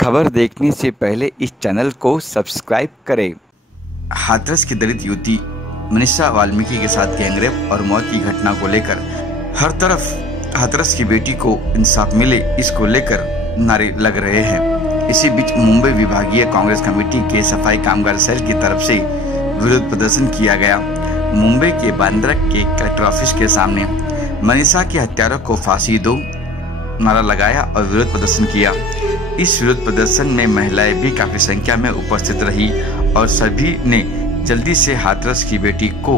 खबर देखने से पहले इस चैनल को सब्सक्राइब करें। हाथरस की दलित युवती मनीषा वाल्मीकि के साथ गैंगरेप और मौत की घटना को लेकर हर तरफ हाथरस की बेटी को इंसाफ मिले, इसको लेकर नारे लग रहे हैं। इसी बीच मुंबई विभागीय कांग्रेस कमेटी के सफाई कामगार सेल की तरफ से विरोध प्रदर्शन किया गया। मुंबई के बांद्रा के कलेक्टर ऑफिस के सामने मनीषा के हत्यारों को फांसी दो नारा लगाया और विरोध प्रदर्शन किया। इस विरोध प्रदर्शन में महिलाएं भी काफी संख्या में उपस्थित रही और सभी ने जल्दी से हाथरस की बेटी को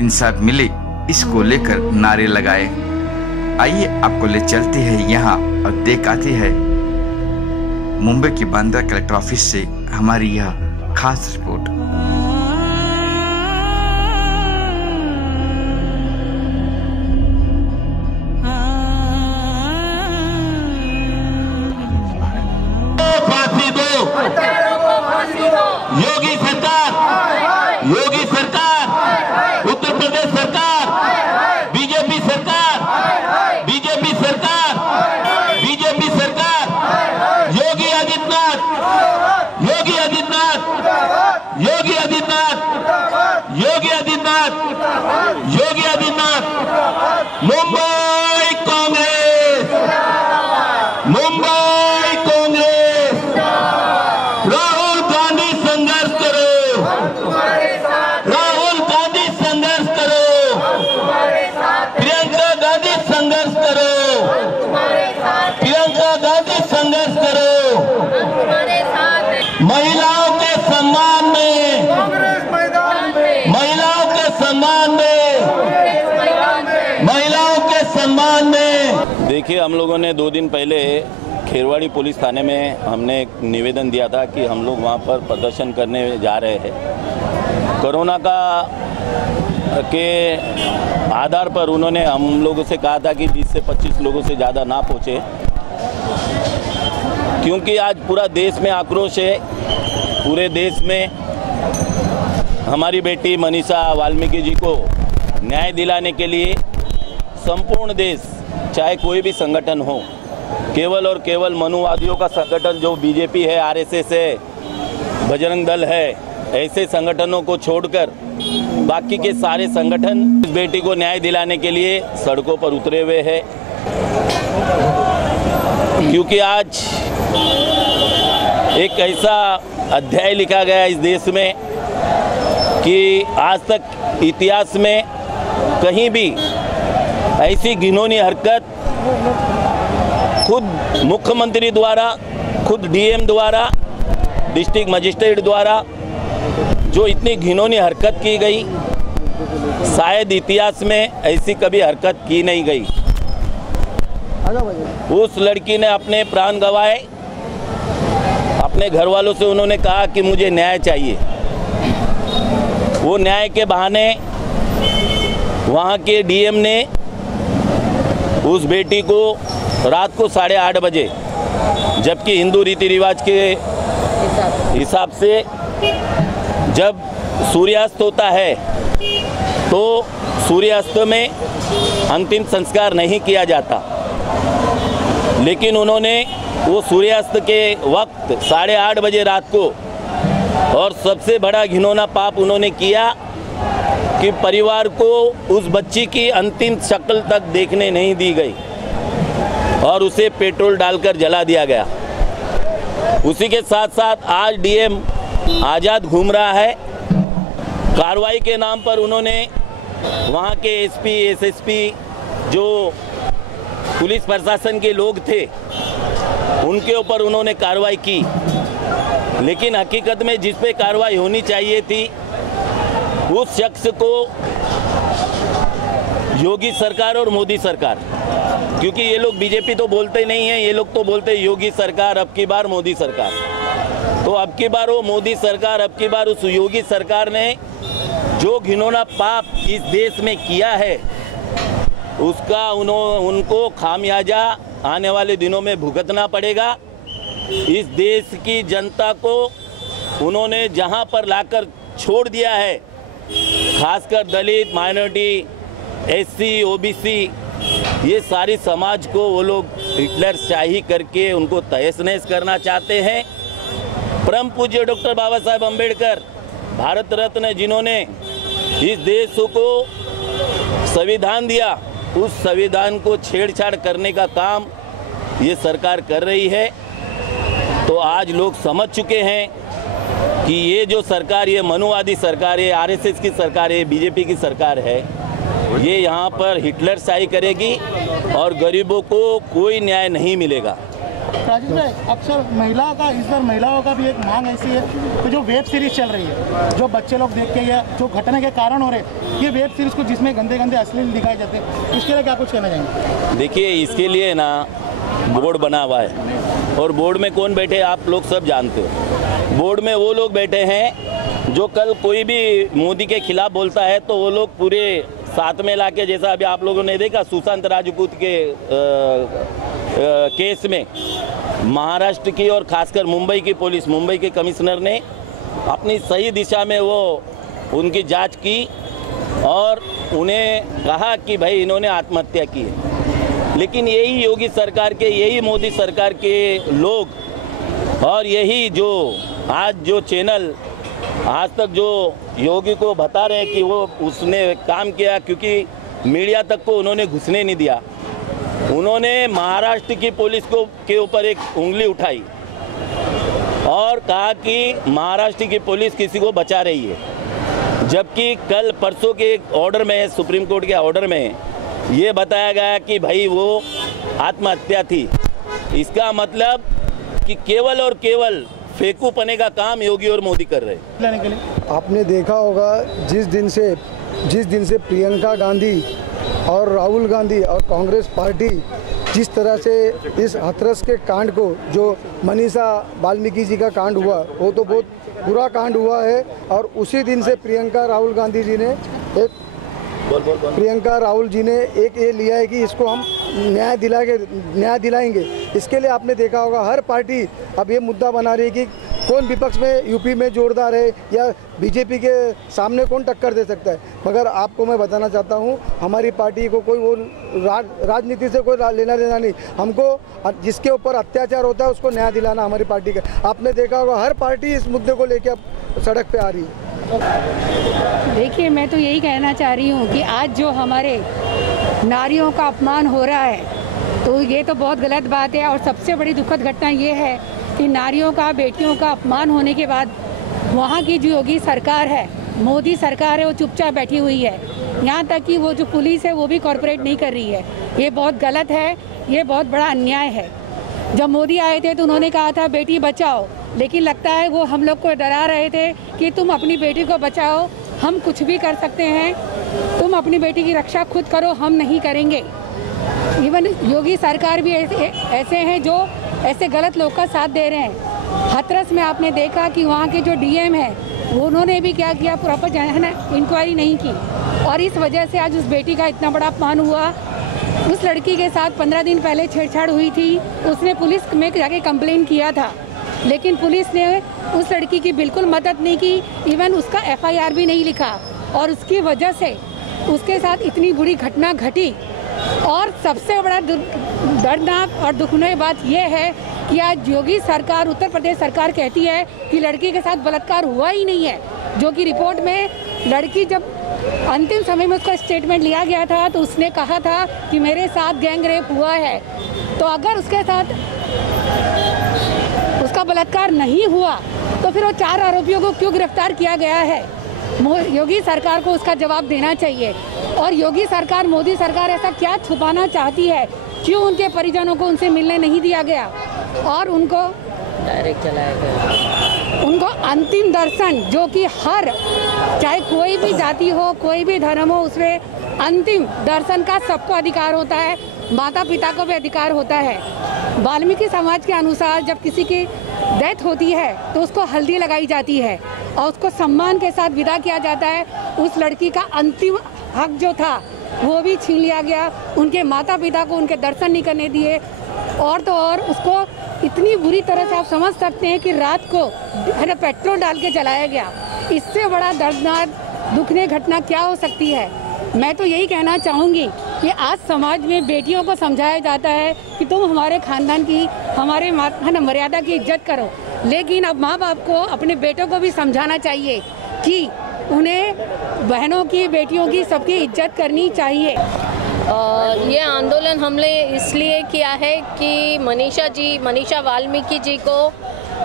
इंसाफ मिले, इसको लेकर नारे लगाए। आइए आपको ले चलते हैं यहाँ और देख आते हैं मुंबई के बांद्रा कलेक्टर ऑफिस से हमारी यह खास रिपोर्ट। योगी सरकार, उत्तर प्रदेश सरकार, बीजेपी सरकार, बीजेपी सरकार, बीजेपी सरकार, योगी आदित्यनाथ, योगी आदित्यनाथ, योगी आदित्यनाथ, योगी आदित्यनाथ, योगी आदित्यनाथ, मुंबई कांग्रेस, मुंबई कांग्रेस, राहुल गांधी संघर्ष करो, राहुल गांधी संघर्ष करो, प्रियंका गांधी संघर्ष करो, प्रियंका गांधी संघर्ष करो। महिलाओं के सम्मान में, महिलाओं के सम्मान में, महिलाओं के सम्मान में। देखिए, हम लोगों ने 2 दिन पहले खेरवाड़ी पुलिस थाने में हमने एक निवेदन दिया था कि हम लोग वहाँ पर प्रदर्शन करने जा रहे हैं। कोरोना के आधार पर उन्होंने हम लोगों से कहा था कि 20 से 25 लोगों से ज़्यादा ना पहुँचे, क्योंकि आज पूरा देश में आक्रोश है। पूरे देश में हमारी बेटी मनीषा वाल्मीकि जी को न्याय दिलाने के लिए संपूर्ण देश, चाहे कोई भी संगठन हो, केवल और केवल मनुवादियों का संगठन जो बीजेपी है, आरएसएस है, बजरंग दल है, ऐसे संगठनों को छोड़कर बाकी के सारे संगठन इस बेटी को न्याय दिलाने के लिए सड़कों पर उतरे हुए हैं। क्योंकि आज एक ऐसा अध्याय लिखा गया इस देश में कि आज तक इतिहास में कहीं भी ऐसी घिनौनी हरकत खुद मुख्यमंत्री द्वारा, खुद डीएम द्वारा, डिस्ट्रिक्ट मजिस्ट्रेट द्वारा जो इतनी घिनौनी हरकत की गई, शायद इतिहास में ऐसी कभी हरकत की नहीं गई। उस लड़की ने अपने प्राण गंवाए, अपने घर वालों से उन्होंने कहा कि मुझे न्याय चाहिए। वो न्याय के बहाने वहाँ के डीएम ने उस बेटी को रात को 8:30 बजे, जबकि हिंदू रीति रिवाज के हिसाब से जब सूर्यास्त होता है तो सूर्यास्त में अंतिम संस्कार नहीं किया जाता, लेकिन उन्होंने वो सूर्यास्त के वक्त 8:30 बजे रात को, और सबसे बड़ा घिनौना पाप उन्होंने किया कि परिवार को उस बच्ची की अंतिम शक्ल तक देखने नहीं दी गई और उसे पेट्रोल डालकर जला दिया गया। उसी के साथ साथ आज डीएम आज़ाद घूम रहा है। कार्रवाई के नाम पर उन्होंने वहाँ के एसपी, एसएसपी, जो पुलिस प्रशासन के लोग थे, उनके ऊपर उन्होंने कार्रवाई की, लेकिन हकीकत में जिस पे कार्रवाई होनी चाहिए थी उस शख्स को योगी सरकार और मोदी सरकार, क्योंकि ये लोग बीजेपी तो बोलते नहीं हैं, ये लोग तो बोलते हैं योगी सरकार, अब की बार मोदी सरकार। तो अब की बार वो मोदी सरकार, अब की बार उस योगी सरकार ने जो घिनौना पाप इस देश में किया है उसका उनको खामियाजा आने वाले दिनों में भुगतना पड़ेगा। इस देश की जनता को उन्होंने जहां पर लाकर छोड़ दिया है, खासकर दलित, माइनॉरिटी, एससी, ओबीसी, ये सारी समाज को वो लोग हिटलर शाही करके उनको तहस नहस करना चाहते हैं। परम पूज्य डॉक्टर बाबा साहेब अम्बेडकर, भारत रत्न, जिन्होंने इस देश को संविधान दिया, उस संविधान को छेड़छाड़ करने का काम ये सरकार कर रही है। तो आज लोग समझ चुके हैं कि ये जो सरकार, ये मनुवादी सरकार है, आरएसएस की सरकार है, बीजेपी की सरकार है, ये यहाँ पर हिटलर शाही करेगी और गरीबों को कोई न्याय नहीं मिलेगा। राजेश भाई, अक्सर इस बार महिलाओं का भी एक मांग ऐसी है कि जो वेब सीरीज चल रही है, जो बच्चे लोग देख के या जो घटना के कारण हो रहे, ये वेब सीरीज को जिसमें गंदे गंदे अश्लील दिखाए जाते हैं, इसके लिए क्या कुछ कहना चाहेंगे? देखिए, इसके लिए ना बोर्ड बना हुआ है और बोर्ड में कौन बैठे आप लोग सब जानते हो। बोर्ड में वो लोग बैठे हैं जो कल कोई भी मोदी के खिलाफ बोलता है तो वो लोग पूरे साथ में लाके, जैसा अभी आप लोगों ने देखा सुशांत राजपूत के केस में महाराष्ट्र की और खासकर मुंबई की पुलिस, मुंबई के कमिश्नर ने अपनी सही दिशा में वो उनकी जांच की और उन्हें कहा कि भाई इन्होंने आत्महत्या की है। लेकिन यही योगी सरकार के, यही मोदी सरकार के लोग और यही जो आज जो चैनल आज तक जो योगी को बता रहे हैं कि वो उसने काम किया, क्योंकि मीडिया तक को उन्होंने घुसने नहीं दिया। उन्होंने महाराष्ट्र की पुलिस को के ऊपर एक उंगली उठाई और कहा कि महाराष्ट्र की पुलिस किसी को बचा रही है, जबकि कल परसों के एक ऑर्डर में, सुप्रीम कोर्ट के ऑर्डर में ये बताया गया कि भाई वो आत्महत्या थी। इसका मतलब कि केवल और केवल फेंकूपने का काम योगी और मोदी कर रहे हैं। आपने देखा होगा जिस दिन से प्रियंका गांधी और राहुल गांधी और कांग्रेस पार्टी जिस तरह से इस हाथरस के कांड को, जो मनीषा वाल्मीकि जी का कांड हुआ, वो तो बहुत बुरा कांड हुआ है। और उसी दिन से प्रियंका राहुल जी ने एक ये लिया है कि इसको हम न्याय दिलाएंगे। इसके लिए आपने देखा होगा हर पार्टी अब ये मुद्दा बना रही है कि कौन विपक्ष में यूपी में जोरदार है या बीजेपी के सामने कौन टक्कर दे सकता है। मगर आपको मैं बताना चाहता हूँ, हमारी पार्टी को कोई वो राजनीति से कोई लेना देना नहीं। हमको जिसके ऊपर अत्याचार होता है उसको न्याय दिलाना हमारी पार्टी का। आपने देखा होगा हर पार्टी इस मुद्दे को लेकर अब सड़क पे आ रही है। देखिए, मैं तो यही कहना चाह रही हूँ कि आज जो हमारे नारियों का अपमान हो रहा है तो ये तो बहुत गलत बात है। और सबसे बड़ी दुखद घटना ये है कि नारियों का, बेटियों का अपमान होने के बाद वहाँ की जो योगी सरकार है, मोदी सरकार है, वो चुपचाप बैठी हुई है। यहाँ तक कि वो जो पुलिस है वो भी कॉर्पोरेट नहीं कर रही है। ये बहुत गलत है, ये बहुत बड़ा अन्याय है। जब मोदी आए थे तो उन्होंने कहा था बेटी बचाओ, लेकिन लगता है वो हम लोग को डरा रहे थे कि तुम अपनी बेटी को बचाओ, हम कुछ भी कर सकते हैं, तुम अपनी बेटी की रक्षा खुद करो, हम नहीं करेंगे। इवन योगी सरकार भी ऐसे हैं जो ऐसे गलत लोग का साथ दे रहे हैं। हाथरस में आपने देखा कि वहाँ के जो डीएम है उन्होंने भी क्या किया, प्रॉपर जो है ना इंक्वायरी नहीं की, और इस वजह से आज उस बेटी का इतना बड़ा अपमान हुआ। उस लड़की के साथ 15 दिन पहले छेड़छाड़ हुई थी, उसने पुलिस में जाके कंप्लेन किया था, लेकिन पुलिस ने उस लड़की की बिल्कुल मदद नहीं की, इवन उसका एफआईआर भी नहीं लिखा, और उसकी वजह से उसके साथ इतनी बुरी घटना घटी। और सबसे बड़ा दर्दनाक और दुखनीय बात यह है कि आज योगी सरकार, उत्तर प्रदेश सरकार कहती है कि लड़की के साथ बलात्कार हुआ ही नहीं है, जो कि रिपोर्ट में लड़की जब अंतिम समय में उसका स्टेटमेंट लिया गया था तो उसने कहा था कि मेरे साथ गैंग रेप हुआ है। तो अगर उसके साथ उसका बलात्कार नहीं हुआ तो फिर वो 4 आरोपियों को क्यों गिरफ्तार किया गया है? योगी सरकार को उसका जवाब देना चाहिए। और योगी सरकार, मोदी सरकार ऐसा क्या छुपाना चाहती है? क्यों उनके परिजनों को उनसे मिलने नहीं दिया गया और उनको डायरेक्ट चलाया गया? उनको अंतिम दर्शन, जो कि हर, चाहे कोई भी जाति हो, कोई भी धर्म हो, उसमें अंतिम दर्शन का सबको अधिकार होता है, माता पिता को भी अधिकार होता है। वाल्मीकि समाज के अनुसार जब किसी की डेथ होती है तो उसको हल्दी लगाई जाती है और उसको सम्मान के साथ विदा किया जाता है। उस लड़की का अंतिम हक जो था वो भी छीन लिया गया, उनके माता पिता को उनके दर्शन नहीं करने दिए, और तो और उसको इतनी बुरी तरह से आप समझ सकते हैं कि रात को है ना पेट्रोल डाल के जलाया गया। इससे बड़ा दर्दनाक दुखनीय घटना क्या हो सकती है? मैं तो यही कहना चाहूँगी कि आज समाज में बेटियों को समझाया जाता है कि तुम हमारे खानदान की, हमारे मर्यादा की इज्जत करो, लेकिन अब माँ बाप को अपने बेटों को भी समझाना चाहिए कि उन्हें बहनों की, बेटियों की, सबकी इज्जत करनी चाहिए। ये आंदोलन हमने इसलिए किया है कि मनीषा वाल्मीकि जी को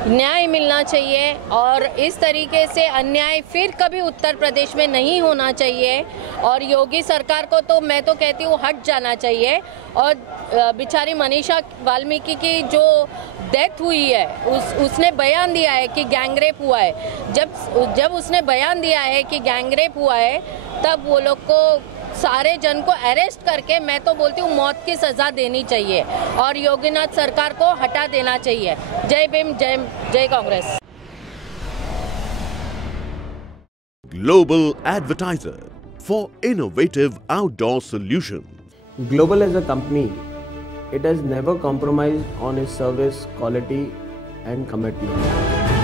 न्याय मिलना चाहिए और इस तरीके से अन्याय फिर कभी उत्तर प्रदेश में नहीं होना चाहिए। और योगी सरकार को तो मैं तो कहती हूँ हट जाना चाहिए। और बेचारी मनीषा वाल्मीकि की जो डेथ हुई है, उसने बयान दिया है कि गैंगरेप हुआ है। जब उसने बयान दिया है कि गैंगरेप हुआ है, तब वो लोग को, सारे जन को अरेस्ट करके, मैं तो बोलती हूँ मौत की सज़ा देनी चाहिए और योगीनाथ सरकार को हटा देना चाहिए। जय भीम, जय Congress. Global advertiser for innovative outdoor solutions. Global as a company, it has never compromised on its service quality and commitment.